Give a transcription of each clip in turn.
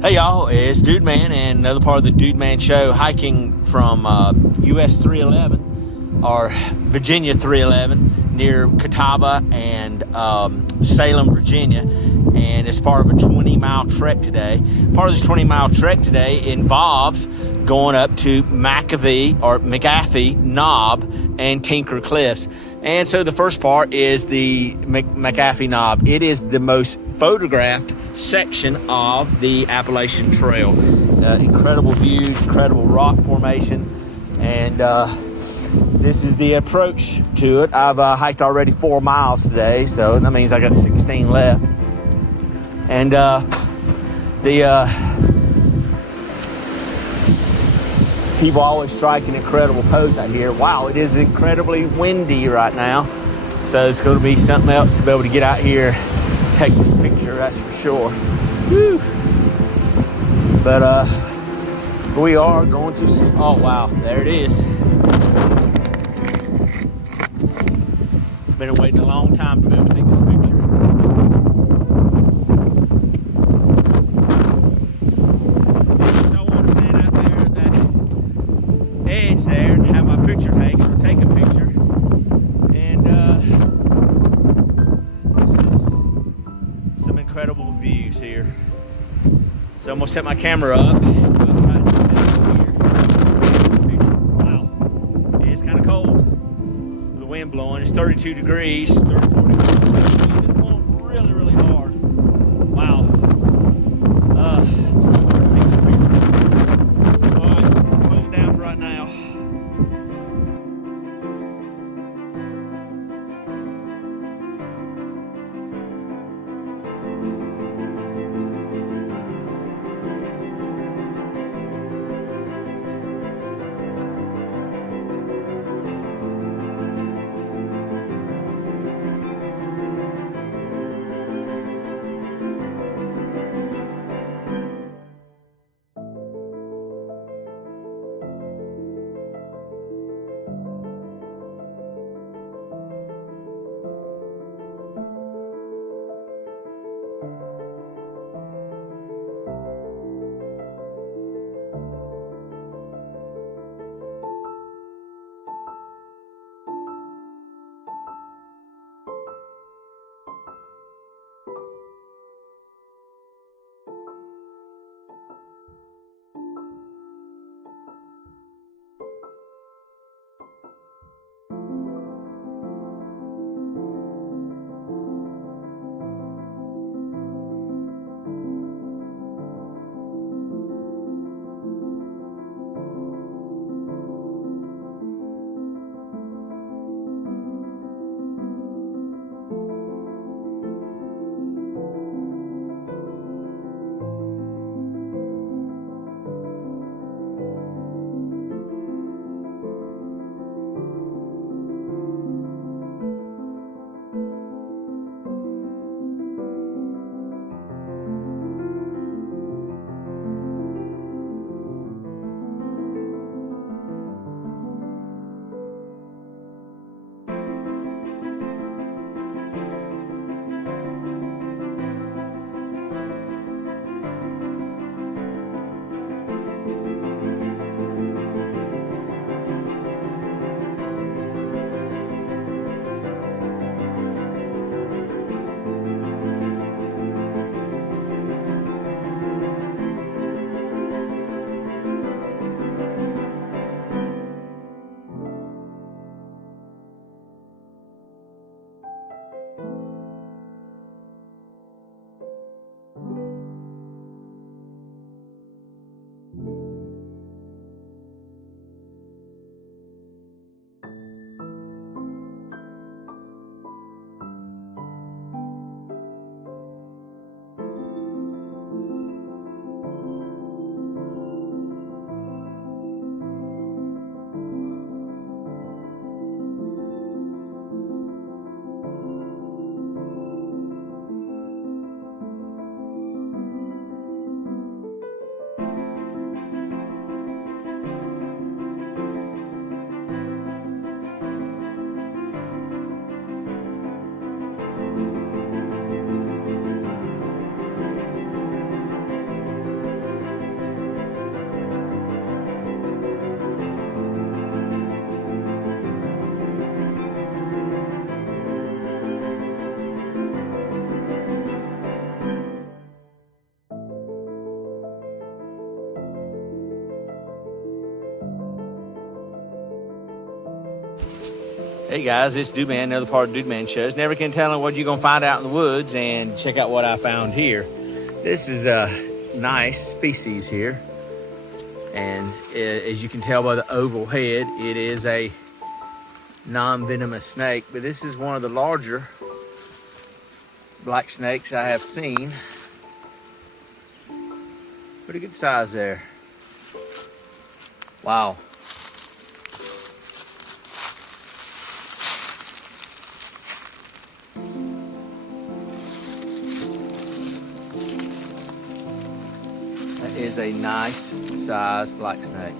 Hey y'all, it's DudeMan and another part of the DudeMan show, hiking from US 311 or Virginia 311 near Catawba and Salem, Virginia, and it's part of a 20-mile trek today. Part of this 20-mile trek today involves going up to McAfee Knob and Tinker Cliffs. And so the first part is the McAfee Knob. It is the most photographed section of the Appalachian Trail. Incredible views, incredible rock formation, and this is the approach to it. I've hiked already 4 miles today, so that means I got 16 left. And people always strike an incredible pose out here. Wow, it is incredibly windy right now, so it's going to be something else to be able to get out here, take this picture, that's for sure. Woo. But we are going to see, oh wow, there it is. Been waiting a long time to be able to take this picture. So I want to stand out there at that edge there and have my picture taken, or take a picture. And this is some incredible views here. So I'm gonna set my camera up. Wow, it's kind of cold. The wind blowing. It's 32 degrees, 34 degrees. It's blowing really, really hard. Wow. It's going to take this picture. All right, close it down for right now. Hey guys, it's DudeMan, another part of DudeMan shows. Never can tell what you're gonna find out in the woods, and check out what I found here. This is a nice species here, and as you can tell by the oval head, it is a non-venomous snake, but this is one of the larger black snakes I have seen. Pretty good size there. Wow. That is a nice size black snake.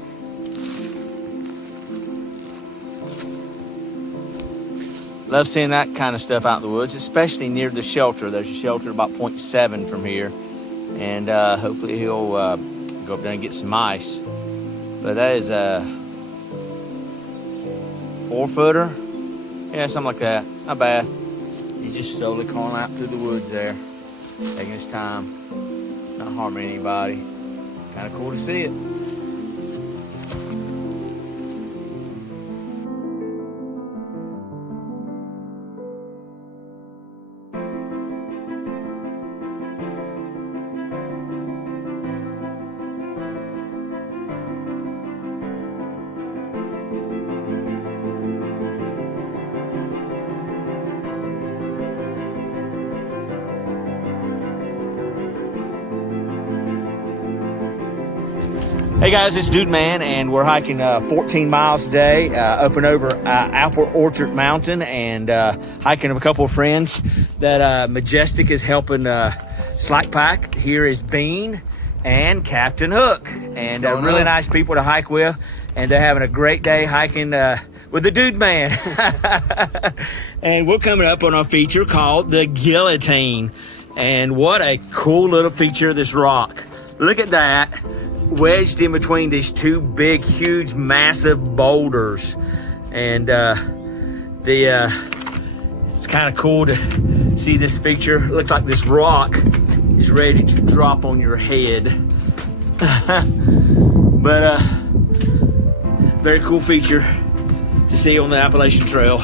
Love seeing that kind of stuff out in the woods, especially near the shelter. There's a shelter about 0.7 from here, and hopefully he'll go up there and get some mice. But that is a 4-footer, yeah, something like that. Not bad. He's just slowly crawling out through the woods there, taking his time, not harming anybody. Kind of cool to see it. Hey guys, it's DudeMan, and we're hiking 14 miles a day up and over Apple Orchard Mountain, and hiking with a couple of friends that Majestic is helping slack pack. Here is Bean and Captain Hook, and really nice people to hike with, and they're having a great day hiking with the DudeMan. And we're coming up on a feature called the Guillotine, and what a cool little feature of this rock. Look at that, wedged in between these two big, huge, massive boulders. And it's kind of cool to see this feature. It looks like this rock is ready to drop on your head. But very cool feature to see on the Appalachian Trail.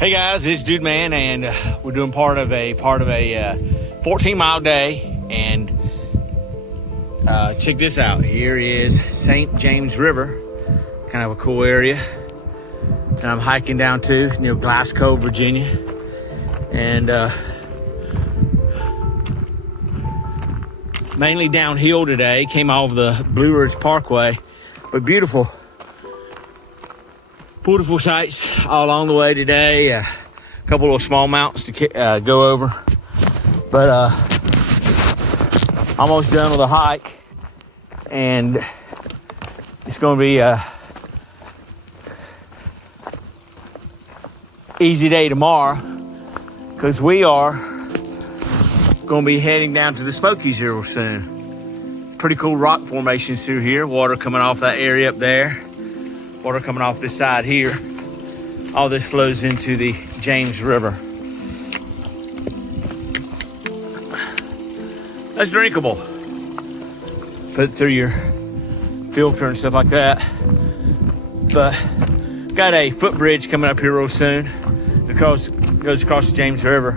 Hey guys, it's DudeMan, and we're doing part of a 14-mile day. And check this out. Here is St. James River, kind of a cool area. And I'm hiking down to near Glasgow, Virginia, and mainly downhill today. Came off the Blue Ridge Parkway, but beautiful sights all along the way today. A couple of small mountains to go over, but almost done with the hike, and it's going to be a easy day tomorrow because we are going to be heading down to the Smokies here real soon. It's pretty cool rock formations through here. Water coming off that area up there. Water coming off this side here. All this flows into the James River. That's drinkable. Put it through your filter and stuff like that. But got a footbridge coming up here real soon. It goes across the James River.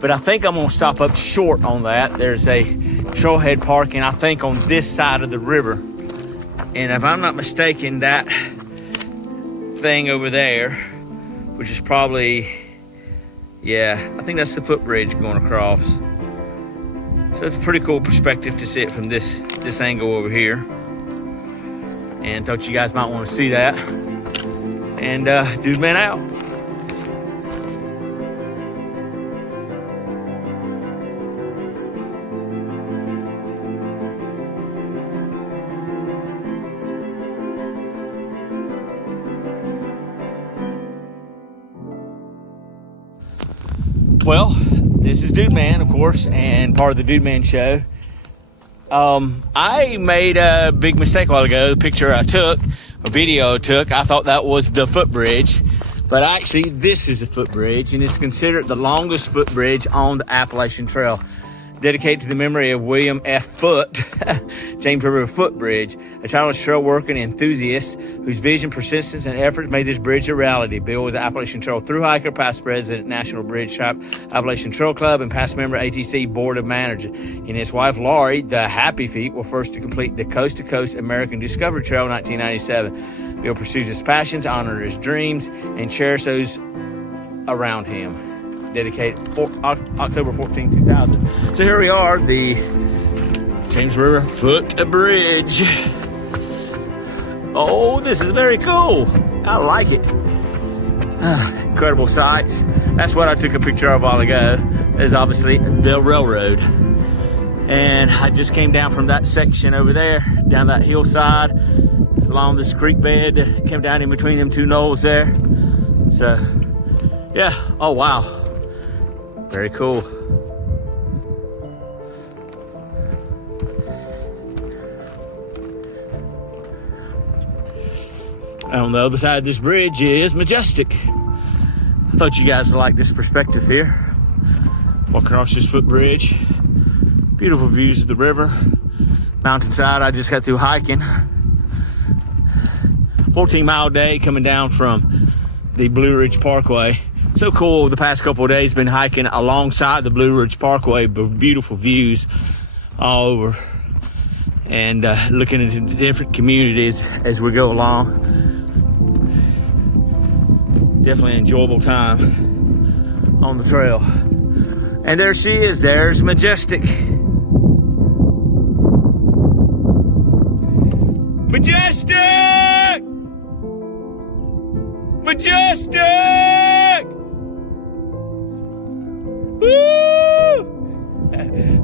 But I think I'm gonna stop up short on that. There's a trailhead parking, I think, on this side of the river. And if I'm not mistaken, that thing over there, which is probably, yeah, I think that's the footbridge going across. So it's a pretty cool perspective to see it from this angle over here. And thought you guys might want to see that. And DudeMan out. Well, this is DudeMan, of course, and part of the DudeMan show. I made a big mistake a while ago. The picture I took, a video I took, I thought that was the footbridge. But actually, this is the footbridge, and it's considered the longest footbridge on the Appalachian Trail. Dedicated to the memory of William F. Foote, James River Footbridge, a childless trail worker and enthusiast whose vision, persistence, and efforts made this bridge a reality. Bill was an Appalachian Trail through hiker, past president, National Bridge Shop, Appalachian Trail Club, and past member ATC Board of Managers. And his wife, Laurie, the Happy Feet, were first to complete the Coast to Coast American Discovery Trail in 1997. Bill pursues his passions, honors his dreams, and cherishes those around him. Dedicated October 14, 2000. So here we are, the James River Footbridge. Oh, this is very cool. I like it. Incredible sights. That's what I took a picture of a while ago. Is obviously the railroad. And I just came down from that section over there, down that hillside, along this creek bed, came down in between them two knolls there. So, yeah, oh wow. Very cool. And on the other side of this bridge is Majestic. I thought you guys would like this perspective here. Walking across this footbridge. Beautiful views of the river. Mountainside I just got through hiking. 14-mile day coming down from the Blue Ridge Parkway. So cool. The past couple of days been hiking alongside the Blue Ridge Parkway, beautiful views all over, and looking into the different communities as we go along. Definitely an enjoyable time on the trail. And there she is. There's Majestic. Majestic! Majestic! Woo!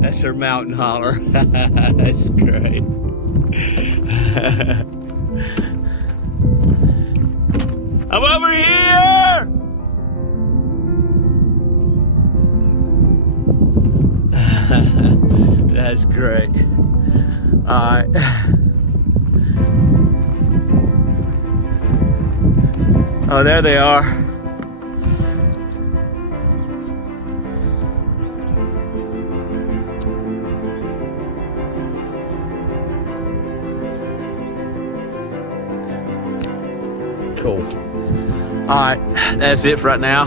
That's her mountain holler. That's great. I'm over here! That's great. All right. Oh, there they are. Cool. All right, that's it for right now.